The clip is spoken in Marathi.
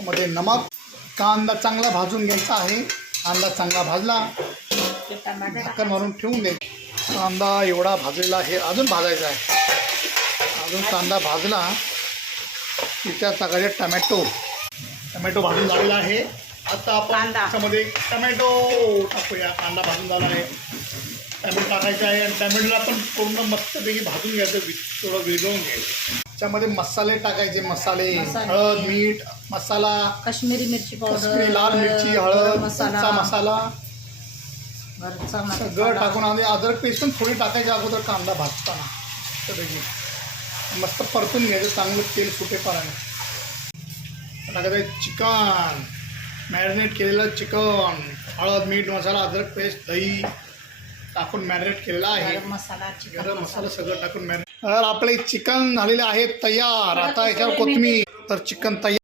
मध्ये नमक, कांदा चांगला भाजून घ्यायचा आहे। कांदा चांगला भाजला झाकण मारून ठेवून द्यायचा। कांदा एवढा भाजलेला आहे, अजून भाजायचा आहे। अजून कांदा भाजला की त्यात टाकायचे टमॅटो। टमॅटो भाजून झालेला आहे। आता आपण त्याच्यामध्ये टमॅटो टाकूया। कांदा भाजून झाला आहे, टमॅटो टाकायचा आहे आणि टमॅटोला पण पूर्ण मस्तपैकी भाजून घ्यायचं, थोडं विरघळून घ्यायचं। त्याच्यामध्ये मसाले टाकायचे, मसाले हळद, मीठ, मसाला, काश्मीरी मिरची पावडर, कश्मीरी लाल मिरची, हळद, मसाला, मसाला घरचा सगळं टाकून आणि अद्रक पेस्ट पण थोडी टाकायची अगोदर कांदा भाजताना। मस्त परतून घ्यायचं चांगलं तेल सुटेपर्यंत। टाकायचं आहे चिकन, मॅरिनेट केलेलं चिकन, हळद, मीठ, मसाला, अद्रक पेस्ट, दही टाकून मॅरिनेट केलेला आहे। गरम मसाला सगळं टाकून मॅरिनेट। तर आपले चिकन झालेले आहे तयार। आता याच्यावर कोथिंबीर। तर चिकन तयार।